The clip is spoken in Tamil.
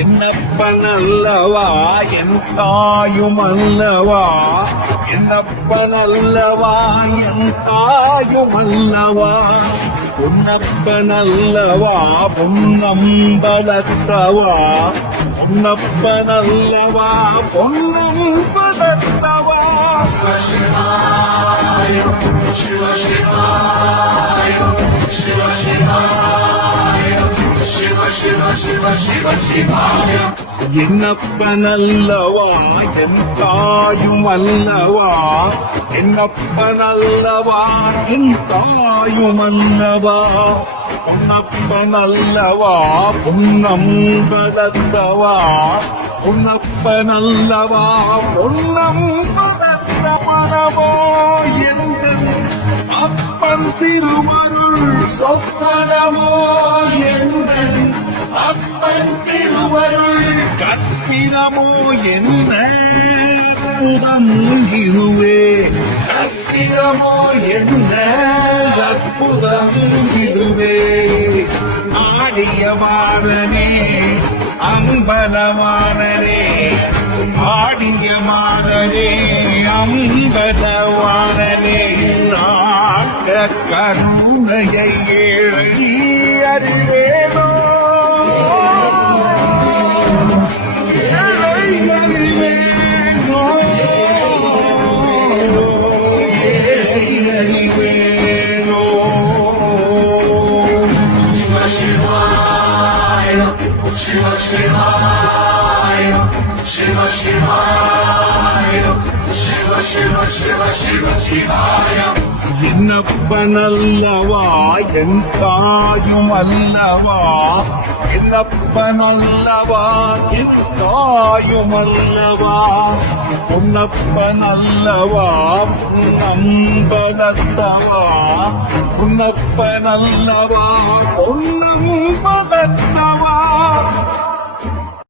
என்னப்பனல்லவா என் தாயுமல்லவா, என்னப்பனல்லவா என் தாயுமல்லவா, பொன்னப்பனல்லவா பொன்னம்பலத்தவா, பொன்னப்பனல்லவா பொன்னம்பலத்தவா. என்னப்பனல்லவா என் தாயுமல்லவா, என்னப்பனல்லவா என் தாயுமல்லவா, பொன்னப்பனல்லவா பொன்னம்பலத்தவா, பொன்னப்பனல்லவா பொன்னம்பலத்தவனமோ எந்தன் அப்பன் திருவருள் சொப்பனமோ எந்தன் அப்பன் திருவருள் கற்பிதமோ என்ன அற்புதம் இதுவே, கற்பிதமோ என்ன அற்புதம் இதுவே. ஆடியமானனே அம்பலவானனே, ஆடியமானனே அம்பலவானனே, நாட்ட கருணையை எழுதி அறிவேனோ, அறிவேனோ, அறிவேனோ. Shiva Shivaya, Shiva Shivaya, Shiva Shiva Shiva Shiva Shivaya. என்னப்பனல்லவா என் தாயுமல்லவா, என்னப்பனல்லவா என் தாயுமல்லவா, பொன்னப்பனல்லவா பொன்னம்பலத்தவா, பொன்னப்பனல்லவா பொன்னம்பலத்தவா.